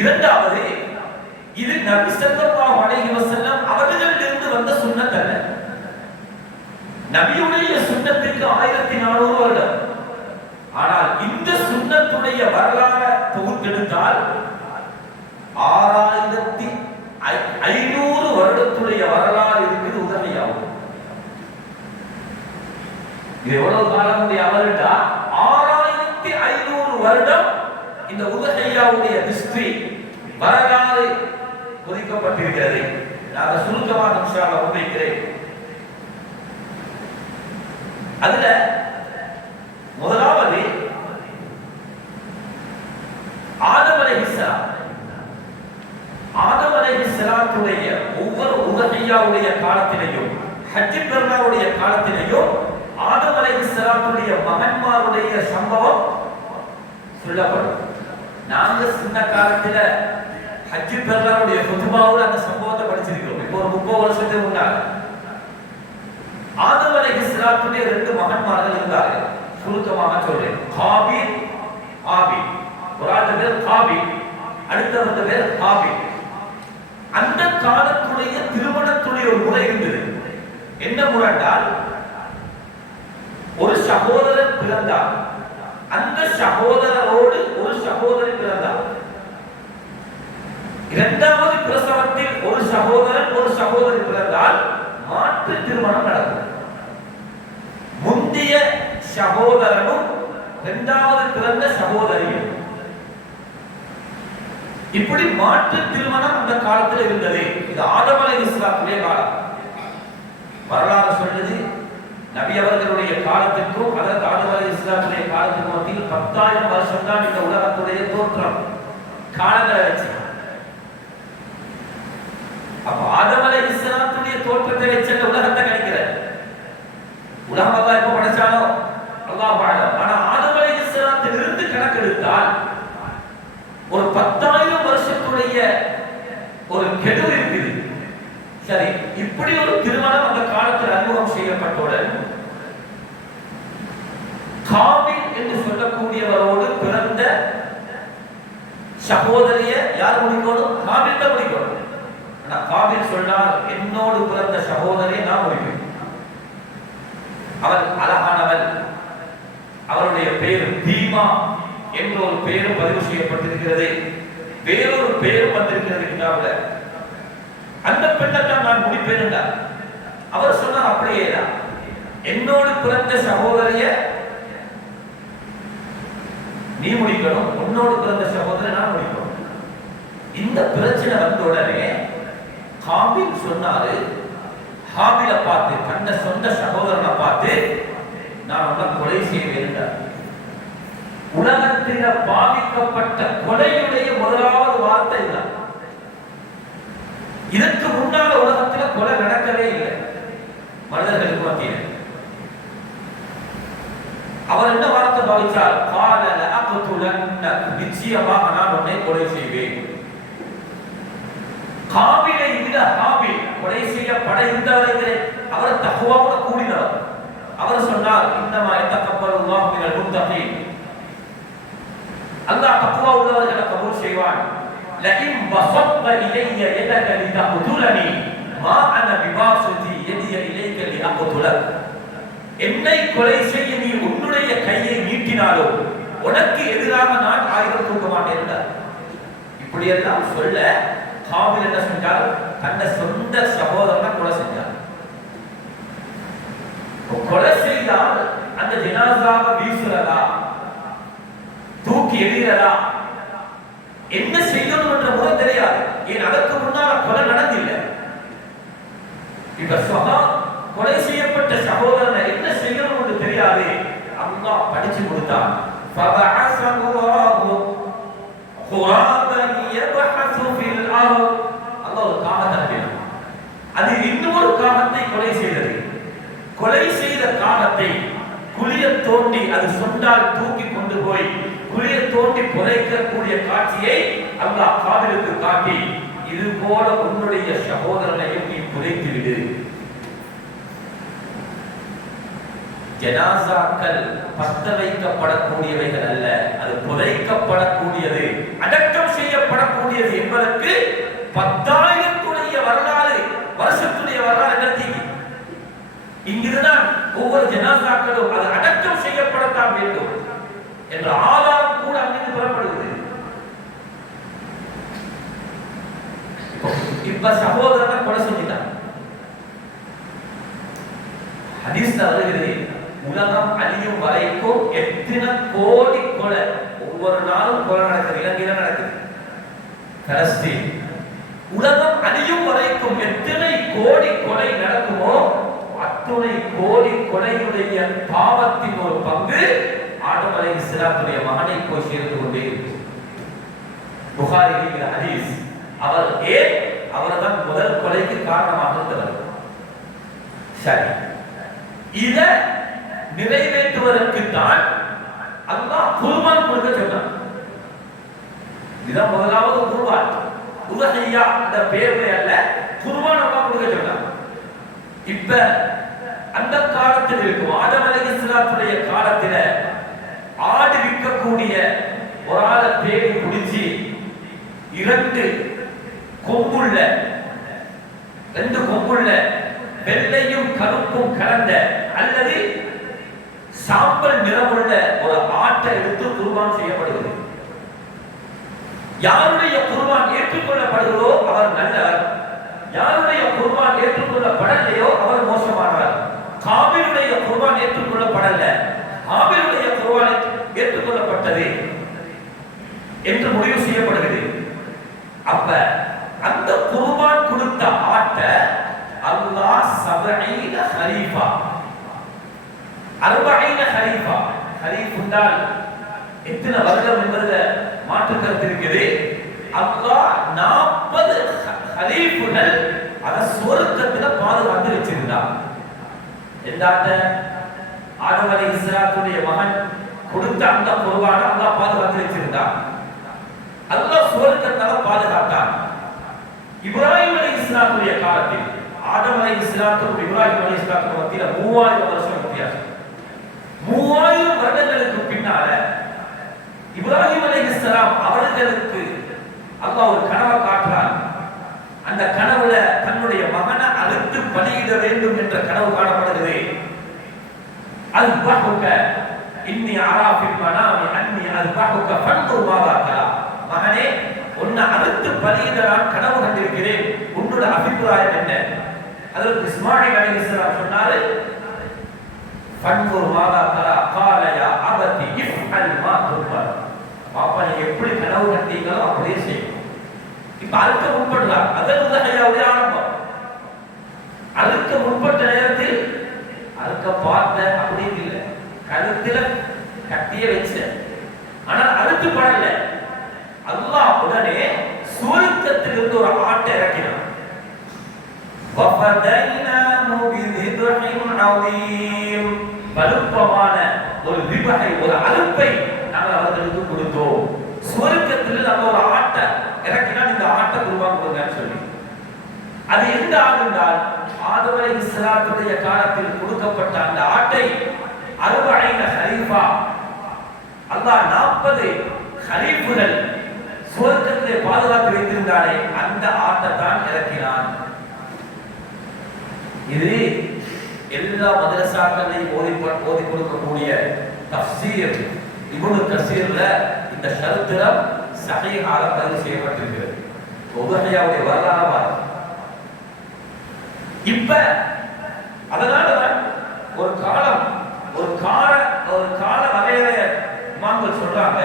இரண்டாவது, இது நபி ஸல்லல்லாஹு அலைஹி வஸல்லம் அவர்களிடமிருந்து வந்த சுன்னத் அல்ல. நபியுடைய சுன்னத்துக்கு 1400 வருடம். ஆனால் இந்த சுன்னத்துடைய வரலாறு தொகுத்தெடுத்தால் 6500 வருடத்துடைய வரலாறு இருக்குது உதகையாவும். இது எவ்வளவு காலமுடைய அவர்டா 6500 வருடம் இந்த உதகையாவுடைய ஹிஸ்டரி வரலாறு ஒதுக்கப்பட்டிருக்கிறது. நான் சுருக்கமாக இன்ஷா அல்லாஹ் முன்வைக்கிறேன். அதுல முதலாவது ஆதம் அலைஹிஸ்ஸலாம். ஆதம் அலைஹிஸ்ஸலாத்துடைய ஒவ்வொரு உதஹியாவுடைய காலத்திலேயும் ஹஜ் பெருநாளுடைய காலத்திலேயும் ஆதம் அலைஹிஸ்ஸலாத்துடைய மகன்மாருடைய சம்பவம் சொல்லப்படும். நாங்க சின்ன காலத்துல ஹஜ் பெருநாளுடைய குதுபாவுல அந்த சம்பவத்தை படிச்சிருக்கிறோம். இப்போ ஒரு 30 வருஷத்துக்கு முன்னால ஆதம் அலைஹிஸ்ஸலாத்துடைய 2 மகன்மார்கள் இருந்தார்கள். சுருக்கமாக சொல்றேன். காபீல், ஆபீல். ஒருத்தர் பேர் காபீல், அடுத்தவர் பேர் ஆபீல். அந்த காலத்துடைய திருமணத்துடைய ஒரு முறை இருந்தது. என்ன முறைண்டால், ஒரு சகோதரர் பிறந்தார், அந்த சகோதரரோடு ஒரு சகோதரி பிறந்தார். இரண்டாவது பிரசவத்தில் ஒரு சகோதரன் ஒரு சகோதரி பிறந்தால் மாற்று திருமணம் நடக்கும். முந்தைய சகோதரனும் இரண்டாவது பிறந்த சகோதரியும் இப்படி மாற்று திருமணம் அந்த காலத்தில் இருந்தது. இது ஆதம் அலைஹிஸ்ஸலாத்துடைய காலம். வரலாறு சொல்லுது, நபி அவர்களுடைய காலத்திற்கும் அதற்கு ஆதம் அலைஹிஸ்ஸலாத்துடைய காலத்திற்கும் மத்தியில் 10000 வருஷம் தான் இந்த உலகத்துடைய தோற்றம் காலங்களை வச்சு. அப்ப ஆதம் அலைஹிஸ்ஸலாத்துடைய தோற்றத்தை வச்சு அந்த உலகத்தை கணிக்கிற உலகம் அல்லாஹ் எப்ப படைச்சானோ அல்லாஹ் அஅலம். ஆனா ஆதம் அலைஹிஸ்ஸலாத்தில் இருந்து கணக்கெடுத்தால் ஒரு 10000 வருஷத்துடைய ஒரு கெடு இருக்குது. சரி, இப்படி ஒரு திருமணம் அந்த காலத்தில் அறிமுகம் செய்யப்பட்டவுடன் காபீல் என்று சொல்லக்கூடியவரோடு பிறந்த சகோதரியை யார் முடிக்கணும்? காபீல் தான் முடிக்கணும். ஆனா காபீல் சொன்னார், என்னோடு பிறந்த சகோதரியை நான் முடிப்பேன். அவள் அழகானவள். அவருடைய பெயர் தீமா என்ற ஒரு பெயரும் பதிவு செய்யப்பட்டிருக்கிறது. வேறொரு பெயரும் வந்திருக்கிறது கிதாபுல. அந்த பெண்ணை தான் நான் முடிப்பேன் என்றார். அவர் சொன்னார், அப்படியே என்னோடு பிறந்த சகோதரிய நீ முடிக்கணும், உன்னோடு பிறந்த சகோதரி நான் முடிக்கணும். இந்த பிரச்சனை வந்த உடனே காபீல் சொன்னாரு, ஹாபிலை பார்த்து, தன்னை சொந்த சகோதரனை பார்த்து, நான் உன்னை கொலை செய்வேன் என்றார். உலகத்தில் பாதிக்கப்பட்ட கொலையுடைய முதலாவது வார்த்தை தான். இதற்கு முன்னால உலகத்தில் கொலை நடக்கவே இல்லை மனிதர்களுக்கு மத்தியில். அவர் என்ன வார்த்தை பாவிச்சார்? காலல அக்துலன்ன, நிச்சயமாக நான் உன்னை கொலை செய்வேன். காபீலை விட ஹாபீல் கொலை செய்யப்பட இருந்தவரை அவர் தக்வாவோட கூடினவர். அவர் சொன்னார், இன்னமா யதகப்பலுல்லாஹு மினல் முத்தகீன், அல்லாஹ் தக்வா உள்ளவர்களை கபூல் செய்வான். லஇன் வஸத்த இலைய யதக லிதக்துலனி மா அன பிபாஸதி யதிய இலைக லிஅக்துலக். என்னை கொலை செய்ய நீ உன்னுடைய கையை நீட்டினாலோ உனக்கு எதிராக நான் ஆயுதம் தூக்க மாட்டேன் என்றார். இப்படி எல்லாம் சொல்ல காபீல் என்ன செஞ்சார்? தன்னை சொந்த சகோதரனை கொலை செஞ்சார். கொலை செய்தால் அந்த ஜனாசாவை வீசுறதா, தூக்கி எறிகிறதா, என்ன செய்யணும் என்ற முறை தெரியாது. ஏன் அதற்கு முன்னால கொலை நடந்தில்லை. இப்ப கொலை செய்யப்பட்ட சகோதரனை என்ன செய்யணும் என்று தெரியாது. அல்லாஹ் படிச்சு கொடுத்தான். அல்லாஹ் ஒரு காகத்தை அனுப்பினான். அது இன்னொரு காகத்தை கொலை செய்தது. கொலை செய்த காகத்தை குழிய தோண்டி அது சொண்டால் தூக்கி கொண்டு போய் குழிய தோண்டி புதைக்கக்கூடிய காட்சியை அல்லாஹ் காபிலுக்கு காட்டி, இது போல உன்னுடைய சகோதரனையும் நீ புதைத்து விடு. ஜனாசாக்கள் பத்த வைக்கப்படக்கூடியவைகள் அல்ல, அது புதைக்கப்படக்கூடியது, அடக்கம் செய்யப்படக்கூடிய ஒவ்வொரு ஜனாசாக்களும் அது அடக்கம் செய்யப்படத்தான் வேண்டும் என்ற ஆதாரம் கூட அங்கிருந்து பெறப்படுகிறது. இப்ப சகோதரனை கொலை செஞ்சிட்டான். ஹதீஸ்ல வருகிறது, உலகம் அழியும் வரைக்கும் எத்தனை கோடி கொலை ஒவ்வொரு நாளும் கொலை நடக்குது. இலங்கையில நடக்குது, பலஸ்தீன். உலகம் அழியும் வரைக்கும் எத்தனை கோடி கொலை நடக்குமோ அத்துணை கோடி கொலையுடைய பாவத்தின் ஒரு பங்கு ஆதம் அலைஹிஸ்ஸலாத்துடைய மகனை போய் சேர்ந்து கொண்டே இருக்கும். புகாரியில் ஹதீஸ். அவர் அவர்தான் முதல் கொலைக்கு காரணமாக இருந்தவர். சரி, இத நிறைவேற்றுவதற்கு தான் அல்லாஹ் குர்பான் கொடுக்க சொன்னான். இதுதான் முதலாவது குர்பான். உதஹியா அந்த பேருடைய அல்ல, குர்பான் அல்லாஹ் கொடுக்க சொன்னான். இப்ப அந்த காலத்தில் இருக்கும் ஆதம் அலைஹிஸ்ஸலாத்துடைய காலத்துல ஆடு விற்கக்கூடிய ஒரு ஆளை தேடி பிடிச்சி இரண்டு கொம்புள்ள வெள்ளையும் கருப்பும் கலந்த அல்லது சாம்பல் நிறமுள்ள ஒரு ஆட்டை எடுத்து குர்பான் செய்யப்படுகிறது. யாருடைய குர்பான் ஏற்றுக்கொள்ளப்படுகிறோ அவர் நல்லவர், யாருடைய குர்பான் ஏற்றுக்கொள்ளப்படலையோ அவர் மோசமானவர். காபிலுடைய குர்பான் ஏற்றுக்கொள்ளப்படல, ஆபிலுடைய குர்பான் ஏற்றுக்கொள்ளப்பட்டது என்று முடிவு செய்யப்படுகிறது. அப்ப அந்த குர்பான் கொடுத்த ஆட்டை அல்லாஹ் 70 ஹரீஃபா 40 ஹரீஃபா ஹரீஃப் என்றால் எத்தனை வருடம் என்பதுல மாற்று கருத்து இருக்குது. அல்லாஹ் 40 ஹரீஃபுகள் அத சொர்க்கத்துல பாதுகாத்து வச்சிருந்தான். எந்தாட்ட ஆதம் அலைஹிஸ்ஸலாத்துடைய மகன் கொடுத்த அந்த குர்பானை அல்லாஹ் பாதுகாத்து வச்சிருந்தான். அல்லாஹ் சொர்க்கத்தால பாதுகாத்தான். இப்ராஹிம் அலைஹிஸ்ஸலாத்துடைய காலத்தில் ஆதம் அலைஹிஸ்ஸலாத்துக்கும் இப்ராஹிம் அலைஹிஸ்ஸலாத்துக்கும் மத்தியில 3000 வருஷம் வித்தியாசம். 3000 வருடங்களுக்கு பின்னால இப்ராஹிம் அலைஹிஸ்ஸலாம் அவர்களுக்கு அல்லாஹ் ஒரு கனவை காட்டுறான். அந்த கனவுல தன்னுடைய மகனை அறுத்து பலியிட வேண்டும் என்ற கனவு காணப்படுகிறது. அல்பஹுக இன்னி அரா ஃபில் மனாமி அன்னி அல்பஹுக ஃபன்துர் மாதா தரா. மகனே, உன்னை அறுத்து பலியிட நான் கனவு கண்டிருக்கிறேன், உன்னோட அபிப்பிராயம் என்ன? அதற்கு இஸ்மாயில் அலைஹிஸ்ஸலாம் சொன்னாரு, ஃபன்துர் மாதா தரா கால யா அபதி இஃஅல் மா துபர். பாப்பா, நீ எப்படி கனவு கண்டீங்களோ அப்படியே செய்யும். இப்ப அறுக்க முற்படுறார். அதன் உதகையாவுடைய ஆரம்பம். அறுக்க முற்பட்ட நேரத்தில் அறுக்க பார்த்த அப்படின்னு இல்லை, கழுத்துல கத்திய வச்ச, ஆனால் அறுத்து படல. அல்லாஹ் உடனே சுவர்க்கத்திலிருந்து ஒரு ஆட்டை இறக்கினான். வலுப்பமான ஒரு விபகை, ஒரு அறுப்பை நாங்கள் அவர்களுக்கு கொடுத்தோம். சுவர்க்கத்தில் நம்ம ஒரு ஆட்டை இறக்கினால் இந்த ஆட்டை குர்பான் கொடுங்கன்னு சொல்லி. அது எந்த ஆடு என்றால் ஆதம் அலைஹிஸ்ஸலாத்துடைய காலத்தில் கொடுக்கப்பட்ட அந்த ஆட்டை 40 ஹரீஃபா அல்லாஹ் 40 ஹரீஃபுகள் சுவர்க்கத்திலே பாதுகாத்து வைத்திருந்தானே அந்த ஆட்டை தான் இறக்கினான். இது எல்லா மதரசாக்களையும் ஓதி கொடுக்கக்கூடிய தஃப்சீர் இப்னு கஸீர்ல இந்த ஷரத்துரம் சஹீஹாக பதிவு செய்யப்பட்டிருக்கிறது. உதஹியாவுடைய வரலாறு. இப்ப அதனால ஒரு கால வரையறைய இமாம்கள் சொல்றாங்க,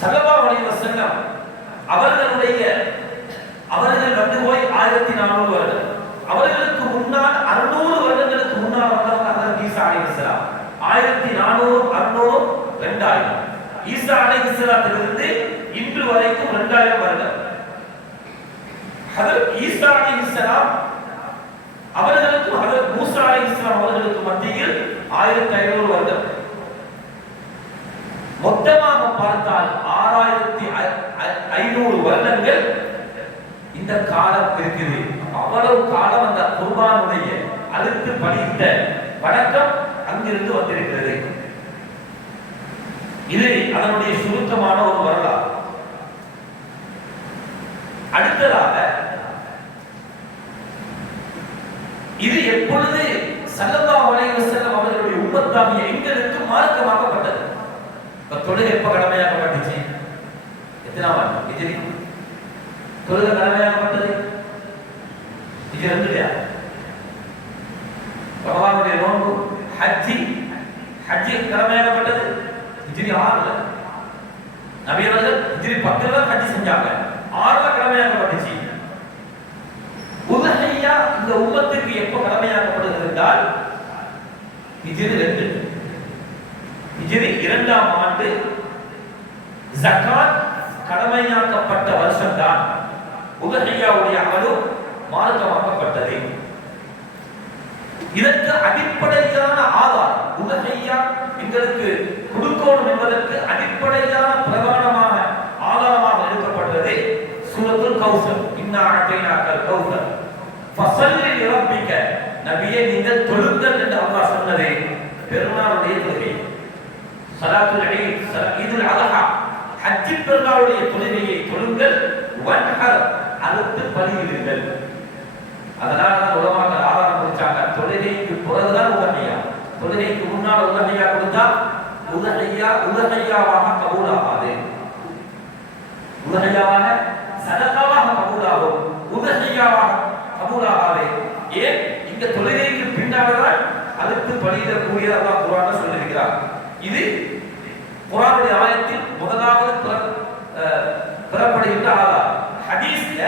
ஸல்லல்லாஹு அலைஹி வஸல்லம் அவர்கள் வந்து போய் 1400 வருடம், அவர்களுக்கு முன்னால் 600 வருடங்களுக்கு முன்னால் வந்தவங்க ஹஜ்ரத் ஈசா அலைஹிஸ்ஸலாம். 1400 600 2000. ஈசா அலைஹிஸ்ஸலாத்திலிருந்து இன்று வரைக்கும் 2000 வருடம். ஹஜ்ரத் ஈசா அலைஹிஸ்ஸலாம் அவர்களுக்கும் ஹஜ்ரத் மூசா அலைஹிஸ்ஸலாம் அவர்களுக்கு மத்தியில் 1500 வருடம். மொத்தமாக பார்த்தால் 6500 வருடங்கள் இந்த காலம் இருக்குது. அவ்வளவு காலம் அந்த குர்பானுடைய அறுத்து பலியிட்ட வணக்கம் அங்கிருந்து வந்திருக்கிறது. இது அதனுடைய சுருக்கமான ஒரு வரலாறு. அடுத்ததாக இது எப்பொழுது ஸல்லல்லாஹு அலைஹி வஸல்லம் அவர்களுடைய உம்மத்தாகிய எங்களுக்கு மார்க்கமாக்கப்பட்டது. தொழுகை எப்ப கடமையாக்கப்பட்டுச்சு? எத்தனாம் ஆண்டு ஹிஜ்ரி? தொழுகை கடமையாக்கப்பட்டது ஹிஜ்ரி 2 ரமலானுடைய நோன்பு, ஹஜ்ஜி கடமையாக்கப்பட்டது ஹிஜ்ரி 6. நபி அவர்கள் ஹிஜ்ரி 10 ஹஜ்ஜி செஞ்சாங்க, 6 கடமையாக்கப்பட்டுச்சு. உதஹியா இந்த உம்மத்துக்கு எப்ப கடமையாக்கப்படுகிறது என்றால் ஹிஜ்ரி 2. ஹிஜ்ரி 2ஆம் ஆண்டு ஜகாத் கடமையாக்கப்பட்ட வருஷம் தான் உதஹியாவுடைய அமலும் மார்க்கமாக்கப்பட்டது. இதற்கு அடிப்படையான ஆதாரம் உதஹியா எங்களுக்கு கொடுக்கணும் என்பதற்கு அடிப்படையான பிரதானமான ஆதாரமாக எடுக்கப்படுகிறது சூரத்துல் கௌசர். இன்னா அதைனாக்கல் கௌசர் ஃபஸல்லி லிரப்பிக. நபியே நீங்கள் தொழுங்கள் என்று அல்லாஹ் சொன்னது பெருநாளுடைய தொழுகை, ஸலாத்துல் ஈத், ஈதுல் அத்ஹா, ஹஜ் பெருநாளுடைய தொழுகையை தொழுங்கள். வன்ஹர் அறுத்து பலியிடுங்கள். அதனால தான் உலமாக்கள் ஆதாரம் கொடுத்தாங்க, தொழுகைக்கு பிறகுதான் உதஹியா. தொழுகைக்கு முன்னால் உதஹியா கொடுத்தா உதஹியாவாக கபூலாகாது, உதஹியாவாக சதகாவாக கபூலாகும், உதஹியாவாக கபூலாகாது. ஏன்? இங்க தொழுகைக்கு பின்னால்தான் அதுக்கு பலியிடக்கூடிய அல்லாஹ் குர்ஆன்ல சொல்லியிருக்கிறார். இது குர்ஆனுடைய ஆயத்தில் முதலாவது பெறப்படுகின்ற ஆதாரம். ஹதீஸ்ல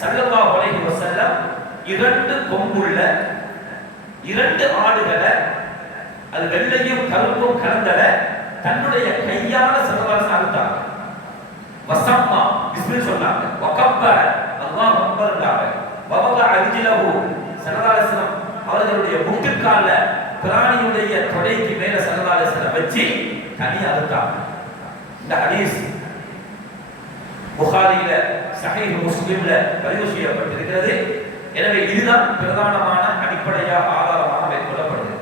ஸல்லல்லாஹு அலைஹி வஸல்லம் 2 கொம்புள்ள 2 ஆடுகளை, அது வெள்ளையும் கருப்பும் கலந்தத தன்னுடைய கையால ஸல்லல்லாஹு அறுத்தாங்க. வஸம்மா பிஸ்மில் சொன்னாங்க, வகப்பர அல்லாஹ் அக்பர்னாங்க, வவத அஜ்லஹு ஸல்லல்லாஹு அவர்களுடைய முட்டுக்கால பிராணியுடைய தொடைக்கு மேல ஸல்லல்லாஹு வச்சு தனி அறுத்தாங்க. இந்த ஹதீஸ் புகாரியில சஹீஹ் முஸ்லிம்ல பதிவு செய்யப்பட்டிருக்கிறது. எனவே இதுதான் பிரதானமான அடிப்படையாக ஆதாரமாக மேற்கொள்ளப்படுகிறது.